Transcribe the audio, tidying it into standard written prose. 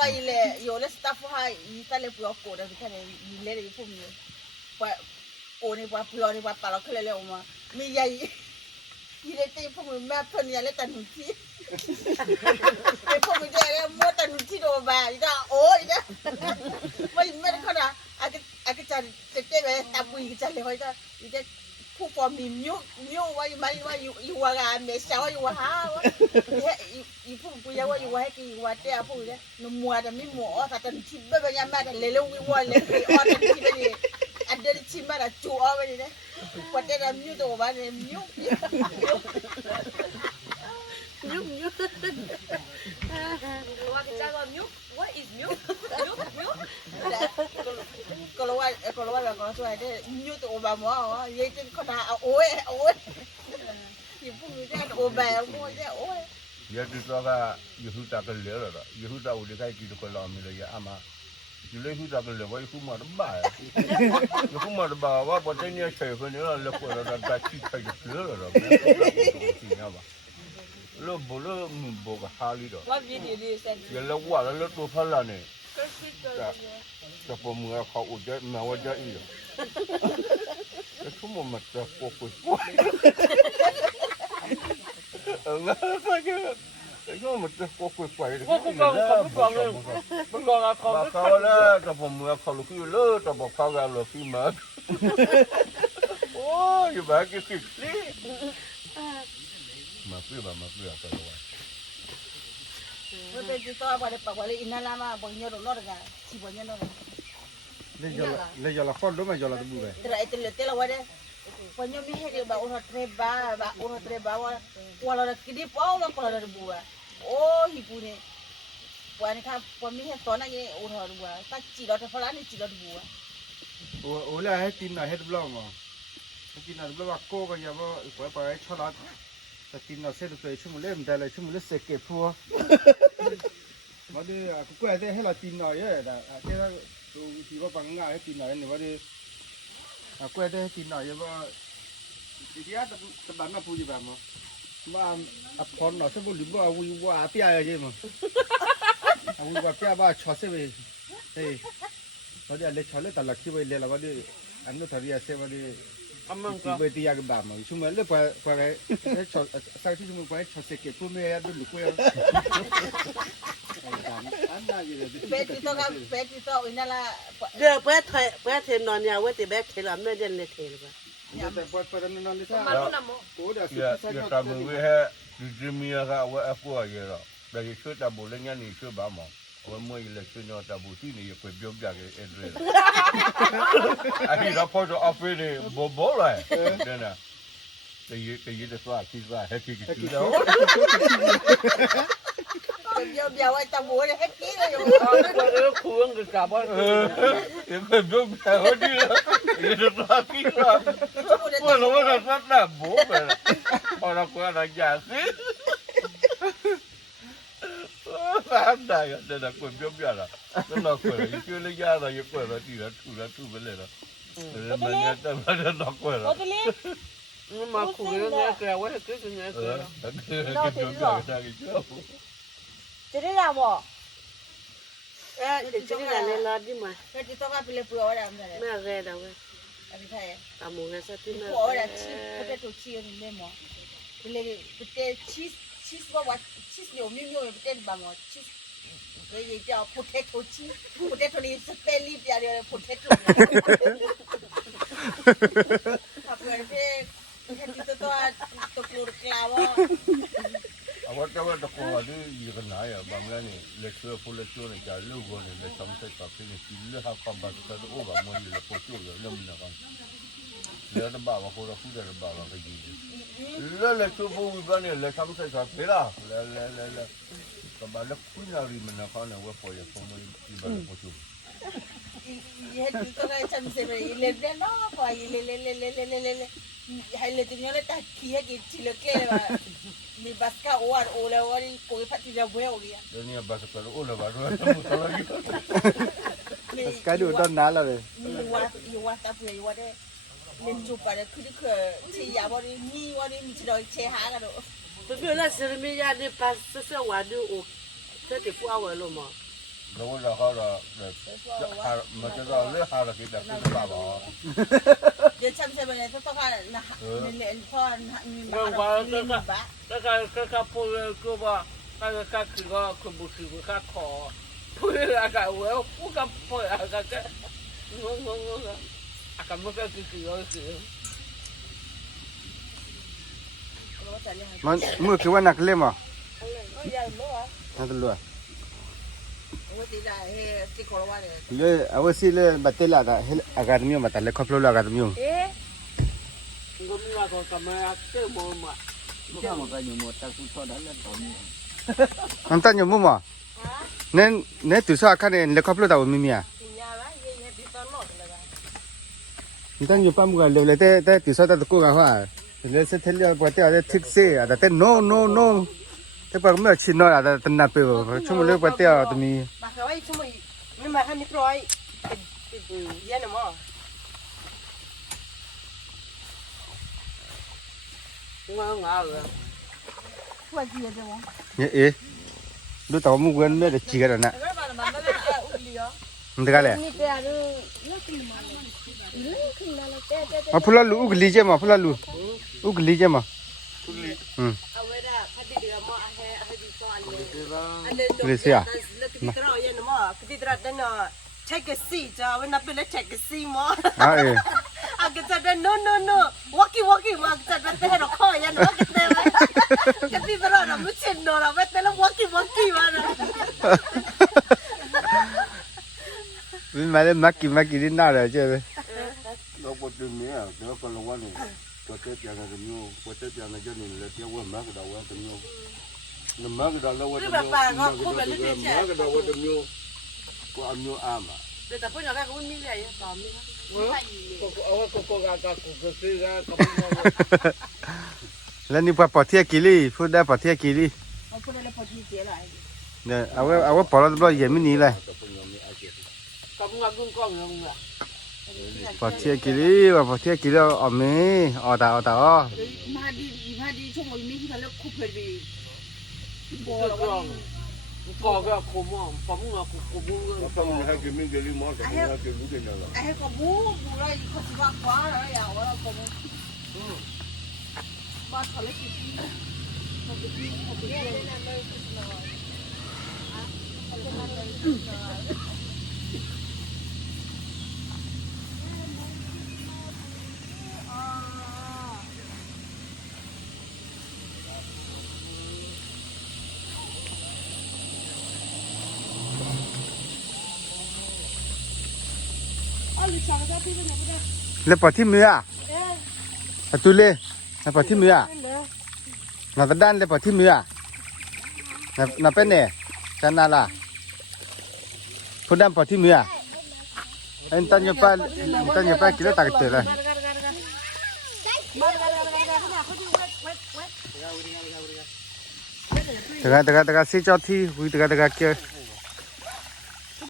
来伊嘞，有的 staff 哈，伊在嘞不要过的，你看嘞，伊来了以后没，不过呢不要呢把了起来了嘛，没呀伊嘞这一碰没买碰呀嘞单东西，这碰没这嘞摸单东西多吧，伊个伊个，我伊买的看呐，个家这个大不一个家里头伊个。ผู้ฟอร์มมิวว่าอยู่มาอยู่ว่างานเมษาว่าอยู่ว่าหาว่าอีผู้กูยังว่าอยู่ว่าให้กี่ว่าเจ้าผู้เนี่ยนมัวแต่ไม่หมอแต่ตอนที่ไม่เป็นยังแม่แต่เลี้ยววิวเลยอ๋อแต่ที่ไม่ดีอันเดียวที่มาแต่จู่เอาไปเลยนะกว่าแต่มิวตัวบ้านเนี่ยมิวว่าจะว่ามิว what is milk ก็รู้ว่าแบบก็ช่วยได้มิวตัวบ้านหมอว่าเยังจะขนาดโอ้ยอยู่ผู้เนี่ยตัวแบบโอ้ยโอ้ย也就是说个以后咋个来了，以后咋我的该记得快老没了也阿妈，有了以后咋个来我以后没得办，以后没得办，我把这年吃回来了，来回来了，咱去吃就吃了，知道吧？了不了不个哈里的，原来我了多怕了呢，这不么要靠我这买我这一样，这出门没得过回过。那个，我们这过会怪的，我不讲啊，把考了，这不没有考了去了，这不考完了去嘛？哦，有把给去哩，嘛对，这个玩。我这知道把这把我的印那拉嘛，帮人家弄那个，七帮人弄的。le yo la fon do ma yo la du be Tela wade. Panyo mi hege ba uno treba wala da kidi pa wala kola da bua. Oh hipune. Puani ka pami he tona ye uno bua. Ta ci do fala ni ci do bua. o la he tin na he blog ma tin na blog ko ga ya ba ko pa cha la ta tin na se do pe chu le mda le chu le se ke pu ma de ku kwa de he la tin na ye da ke la tu ti ba bang nga he tin na ni ba de qua đây thì nói với thì á tập bản là phụ gì vậy mà con nó sẽ bù lính vào vui quá pia rồi mà vui quá pia ba chó sẽ về đây nó đi lấy chó lấy tạt lạc khi về lấy là đi anh nó thằng đi sẽ đi thì về thì cái bà mà chúng mình lấy qua cái chó sau khi chúng mình qua chó sẽ kẹp tụi mình ăn được quên Beti to inala เดี๋ยวไปเทนอนยาว่าแต่แบกเทลไม่ได้เลยเทลป่ะ ya buat pada non ni sah oh dah Ya, ya kami we di jemia ka we aku aja lah. Dari tu tak boleh ni tu bama. We mau ile tu ni tak boleh ni ye kau biar jaga edre. Ahi dapat tu apa ni bobo lah. Dena. Tapi tu suah kisah happy gitu dah. biar wai tamu le happy le yo. คุยกันกับว่า Ye kau biar jaga dia. Ye tu suah kisah. Wala wala sana bobo. Orang kau nak jadi. Anda ya, dah kau biar lah. Nak kau lah, itu le ya lah, ye kau lah, tu boleh lah. Mana tak ada nak kau lah. มาคุยกันเนี่ยแกว่าคือเนี่ย จะได้ละบ่ เอ๊ะเดี๋ยวจะได้เลยละดิมา Beti to ka pile pu ora amda. แม่แกดังเว้ย Abi thai. ตามูไงสักทีนะ Pu ora chi potato chi ni le mo. Pile cheese wa cheese yo mi potato ba mo cheese. Ye ja potato cheese. Potato ni spelling pya de potato. Apa pe Beti to klur klawa. Awak tahu tak kau ada ia kena ya, bangla ni lekser poletur ni kalau gua ni lekser sampai tapi ni sila apa bahasa tu oh bang ni lekser poletur ya, lem nak kan. Dia ada bawa kau dah sudah ada bawa kerja. Lah lekser poletur ni lekser sampai tapi lah, lah. Kalau lekser ni hari mana kan awak poya semua ibarat poletur. Ye to ka cham se le no ko le. Hai le tinyo le ta kia ki chilo ke ba. Mi baska or ola ori ko pati da bue ori. Dan ni bahasa kalau oh lah baru muka lagi. cái điều đó ná là về Iwa ta pu iwa de. Le chu pa de ku ku chi ya bo ni wa ni mi chi do che ha ga do. ตัวเบี้ยละสิมียาเนี่ยปัสสาวะดูโอเธอจะพูดเอาไว้หรอมั้ง如果是好了，还没知道那还是给点不爸爸。เดี๋ยวฉันจะไปเนี่ยต้องการนะเรียนพ่อมีมาเรียนบ้า ก็พูดก็ว่าก็คือก็คือบุตรก็ขอพูดอะไรกันเว้ยพูดกับพูดอะไรกันงงอาการมันก็คือ มันมือคือว่านักเล่มอ่ะ ก็ยังรู้อ่ะ นักตำรวจ ว่าที่ได้เฮ้ที่คนละว่าเนี่ย เลยเอาไว้สิเลยบัตรเตล่าเฮอากาศมีมาแต่เลยครอบครัวอากาศมี เอ๊ะ ก็มีว่าก็มาเติมมา อันตันอยู่มุ่งอ่ะเนี่ยตุสาคันเนี่ยเลยครอบครัวแต่ว่ามีเมีย สิญญาละเย็นๆติดตลอดเลย อันตันอยู่ปั๊มกันเลยแต่ตุสาแต่ตะกูกันว่าเลยเสร็จแล้วพอเที่ยวได้ทิกซี่อ่ะแต่ no แต่พอไม่ชินน้อยอ่ะแต่นับไปชั่วโมงเลยพอเที่ยวตรงนี้ มาเขาไอ้ชั่วโมงไม่มาให้มิตรร้อยเย็นนะมั้ง งาเลย ว่าที่จะมั้ง เนี่ยดูแต่ว่ามุกเว้นไม่ได้จีกันนะ แต่ว่ามันไม่ได้อุ่นดีอ่ะ มันได้กันเลย นี่แต่ดูนี่คือมันนี่คือมันแต่ มาพูดแล้วอุกลีเจมาพูดแล้วอุกลีเจมา เอาไว้ได้พัดดีๆมั้งให้ดีก่อนเลยอันนี้ดู เลยเสีย แล้วที่มิตรร้อยเย็นนะมั้งที่ตรัสนั่นเนาะเช็คกันสิจ้าวันนับเป็นเช็คกันสิมั้ง Agak ada no waki mak ada teh rokok ya no agak teh tapi berada mucin no lah betul waki mana วิมาเลยมักกินน่าเลยเจ้า เราปวดตึงเนี่ยเดี๋ยวคนละวันนี่ปวดเจ็บอย่างนั้นอยู่ปวดเจ็บอย่างนั้นจะนี่เลยเที่ยวว่ามากระดาว่าตึงอยู่น้ำมากระดาแล้วว่าตึงอยู่มากระดาว่าตึงอยู่ก็อันอยู่อ้ามา เดี๋ยวแต่พวกเราได้ก็ไม่มีอะไรตอมนี่ เอาก็ซื้อก็ แล้วนี่พอปอเทียกิลี่พูดได้ปอเทียกิลี่ เอาคนละพอที่เสียหลาย เนี่ยเอาไว้ปอแล้วตัวเย็นไม่หนีเลย ก็มึงเอากุ้งก้องมึงอ่ะ ปอเทียกิลี่ว่าปอเทียกิลี่อ๋อมีอ๋อตาอ๋อ มาดีช่วงวันนี้ที่เขาเลิกคุยไปโบ ก็ แล้ว ก็ ว่า ก็ขมอ่ะผมอ่ะขม แล้วก็มันให้กินไม่กินลิ้มมอสแต่ไม่ให้กินรู้กันแล้ว ไอ้ก็บูอะไรเขาสิว่าคว้าแล้วอย่าว่าเราผมบ้านเขาเล็กจริงเขาไปกินเขาไปเล่น แล้วปอที่มืออ่ะตุเล่แล้วปอที่มืออ่ะน่าจะด้านเลยปอที่มืออ่ะน่าเป็นเนี่ยจันน่าล่ะพูดด้านปอที่มืออ่ะเอ็นตันยปากิโลตักเตะเลยตะกะซีจอที่หุยตะกะเกี่ยว